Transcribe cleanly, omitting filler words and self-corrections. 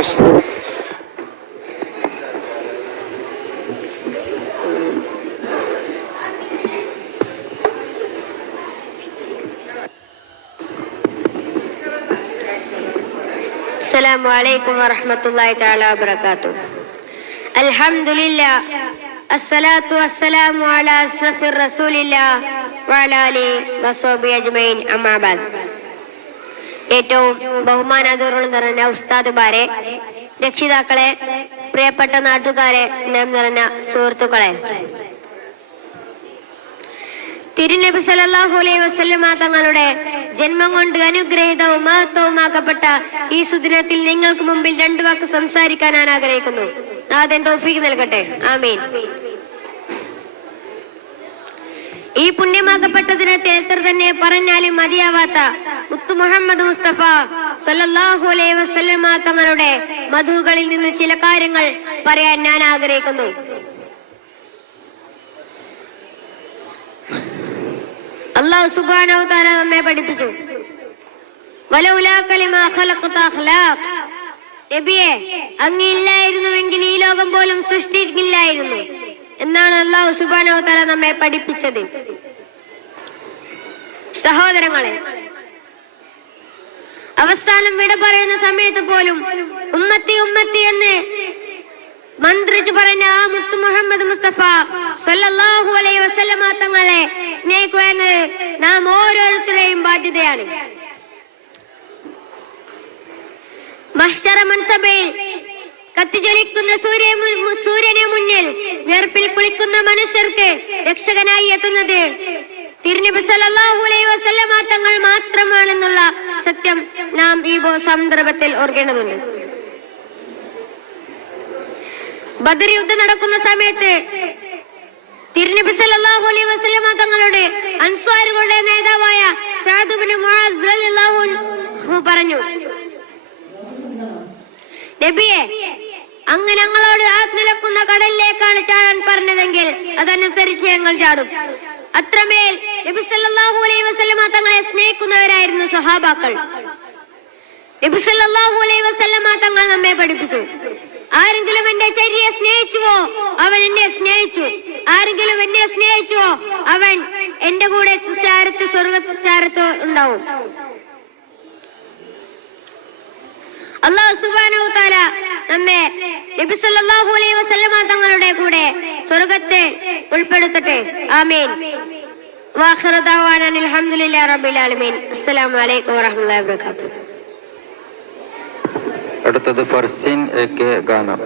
حافظ. السلام عليكم ورحمة الله تعالى وبركاته. الحمد لله الصلاة والسلام على أشرف رسول الله وعلى آله وصحبه أجمعين أما بعد. ഏറ്റവും ബഹുമാനാദരവ് നിറഞ്ഞ ഉസ്താദുമാരെ, രക്ഷിതാക്കളെ, പ്രിയപ്പെട്ട നാട്ടുകാരെ, സ്നേഹം നിറഞ്ഞ സുഹൃത്തുക്കളെ, തിരുനബി സല്ലല്ലാഹു അലൈഹി വസല്ലമ തങ്ങളുടെ ജന്മം കൊണ്ട് അനുഗ്രഹീതവും മഹത്വവുമാക്കപ്പെട്ട ഈ സുദിനത്തിൽ നിങ്ങൾക്ക് മുമ്പിൽ രണ്ടു വാക്ക് സംസാരിക്കാൻ ഞാൻ ആഗ്രഹിക്കുന്നു. നാഥൻ തൗഫീഖ് നൽകട്ടെ. ആമീൻ. ഈ പുണ്യമാക്കപ്പെട്ട ദിനത്തെ എത്ര തന്നെ പറഞ്ഞാലും മതിയാവാത്ത മുത്തു മുഹമ്മദ് മുസ്തഫ സല്ലല്ലാഹു അലൈഹി വസല്ലമ തങ്ങളുടെ മധുകളിൽ നിന്ന് ചില കാര്യങ്ങൾ പറയാൻ ഞാൻ ആഗ്രഹിക്കുന്നു. അല്ലാഹു സുബ്ഹാനഹു തആല നമ്മെ പഠിപ്പിച്ചു, വലൗലാ കലിമാ ഖലഖത അഖ്ലാഖ്, നബിയെ അങ്ങില്ലായിരുന്നുവെങ്കിൽ ഈ ലോകം പോലും സൃഷ്ടിക്കില്ലായിരുന്നു എന്നാണ് അല്ലാഹു സുബ്ഹാനഹു തആല നമ്മെ പഠിപ്പിച്ചത്. സഹോദരങ്ങളെ, അവസാനം വിട പറയുന്ന സമയത്ത് പോലും ഉമ്മത്തി ഉമ്മത്തി എന്ന് മന്ത്രിച്ചു പറഞ്ഞ ആ മുത്തു മുഹമ്മദ് മുസ്തഫ സല്ലല്ലാഹു അലൈഹി വസല്ലമ തങ്ങളെ സ്നേഹിക്കുക എന്നത് നാം ഓരോരുത്തരുടെയും ബാധ്യതയാണ്. മഹ്ശറ മൻസബയിൽ കത്തിജ്വലിക്കുന്ന സൂര്യന് മുന്നിൽ വിയർപ്പിൽ കുളിക്കുന്ന മനുഷ്യർക്ക് രക്ഷകനായി എത്തുന്നത് തിരുനബി സല്ലല്ലാഹു അലൈഹി വസല്ലമ തങ്ങൾ മാത്രമാണെന്നുള്ള സത്യം നാം ഈ സന്ദർഭത്തിൽ ഓർക്കേണ്ടതുണ്ട്. ബദർ യുദ്ധം നടക്കുന്ന സമയത്ത് തിരുനബി സല്ലല്ലാഹു അലൈഹി വസല്ലമ തങ്ങളുടെ അൻസ്വാറുകളുടെ നേതാവായ സഅദ് ഇബ്നു മുആസ് റളിയല്ലാഹു അൻഹു പറഞ്ഞു, നബിയെ, അങ്ങ് ഞങ്ങളോട് ആ നിലക്കുന്ന കടലിലേക്കാണ് ചാടാൻ പറഞ്ഞതെങ്കിൽ അതനുസരിച്ച് ഞങ്ങൾ ചാടും. അത്രമേൽ നബി സല്ലല്ലാഹു അലൈഹി വസല്ലമ തങ്ങളെ സ്നേഹിക്കുന്നവരായിരുന്നു സ്വഹാബാക്കൾ. നബി സല്ലല്ലാഹു അലൈഹി വസല്ലമ തങ്ങൾ നമ്മെ പഠിപ്പിച്ചു, ആരെങ്കിലും എന്റെ ചര്യയെ സ്നേഹിച്ചുവോ അവൻ എന്നെ സ്നേഹിച്ചു, ആരെങ്കിലും എന്നെ സ്നേഹിച്ചുവോ അവൻ എന്റെ കൂടെ സ്വർഗചാരത്ത് ഉണ്ടാവും. അല്ലാഹു സുബ്ഹാനഹു തആല നമ്മെ നബി സല്ലല്ലാഹു അലൈഹി വസല്ലമ തങ്ങളുടെ കൂടെ സ്വർഗ്ഗത്തെ ഉൾപ്പെടുത്തട്ടെ. ആമീൻ. വാഖിറു ദഅവാനാ അൽഹംദുലില്ലാഹി റബ്ബിൽ ആലമീൻ. അസ്സലാമു അലൈക്കും വറഹ്മത്തുള്ളാഹി വബറകാതുഹു. അടുത്തത് ഫർസിൻ എ.കെ. ഗാനം.